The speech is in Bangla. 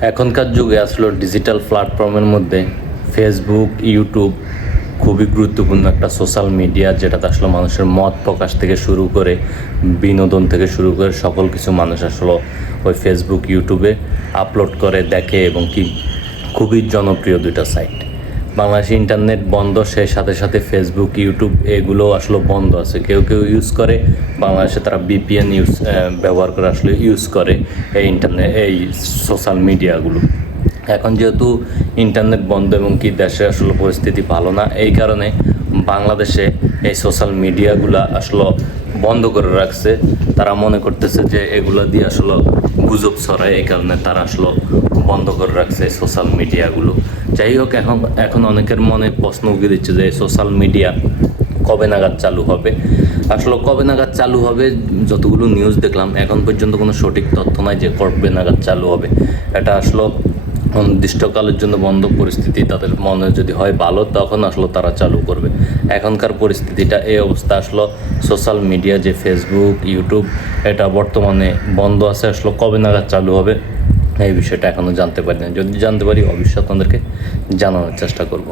এখনকার যুগে আসলে ডিজিটাল প্ল্যাটফর্মের মধ্যে ফেসবুক ইউটিউব খুবই গুরুত্বপূর্ণ একটা সোশ্যাল মিডিয়া যেটাতে আসলে মানুষের মত প্রকাশ থেকে শুরু করে বিনোদন থেকে শুরু করে সকল কিছু মানুষ আসলে ওই ফেসবুক ইউটিউবে আপলোড করে, দেখে এবং কি খুবই জনপ্রিয় দুইটা সাইট বাংলাদেশে ইন্টারনেট বন্ধ সেই সাথে সাথে ফেসবুক ইউটিউব এগুলো আসলে বন্ধ আছে। কেউ কেউ ইউজ করে, বাংলাদেশে তারা বিপিএন ইউজ ব্যবহার করে আসলে ইউজ করে এই ইন্টারনেট এই সোশ্যাল মিডিয়াগুলো এখন যেহেতু ইন্টারনেট বন্ধ এবং কি দেশে আসলে পরিস্থিতি ভালো না, এই কারণে বাংলাদেশে এই সোশ্যাল মিডিয়াগুলা আসলে বন্ধ করে রাখছে। তারা মনে করতেছে যে এগুলো দিয়ে আসলে গুজব ছড়ায়, এই কারণে তারা আসলে বন্ধ করে রাখছে সোশ্যাল মিডিয়াগুলো যাই হোক, এখন এখন অনেকের মনে প্রশ্ন উঠে দিচ্ছে যে সোশ্যাল মিডিয়া কবে নাগাদ চালু হবে? আসলে কবে নাগাদ চালু হবে? যতগুলো নিউজ দেখলাম, এখন পর্যন্ত কোনো সঠিক তথ্য নাই যে কবে নাগাদ চালু হবে। এটা আসলে অনির্দিষ্টকালের জন্য বন্ধ পরিস্থিতি, তাদের মনে যদি হয় ভালো, তখন আসলে তারা চালু করবে। এখনকার পরিস্থিতিটা এই অবস্থা। আসলো সোশ্যাল মিডিয়া যে ফেসবুক ইউটিউব এটা বর্তমানে বন্ধ আছে। আসলে কবে নাগাদ চালু হবে? এই বিষয়টা এখনও জানতে পারি না যদি জানতে পারি অবশ্যই আপনাদেরকে জানানোর চেষ্টা করব।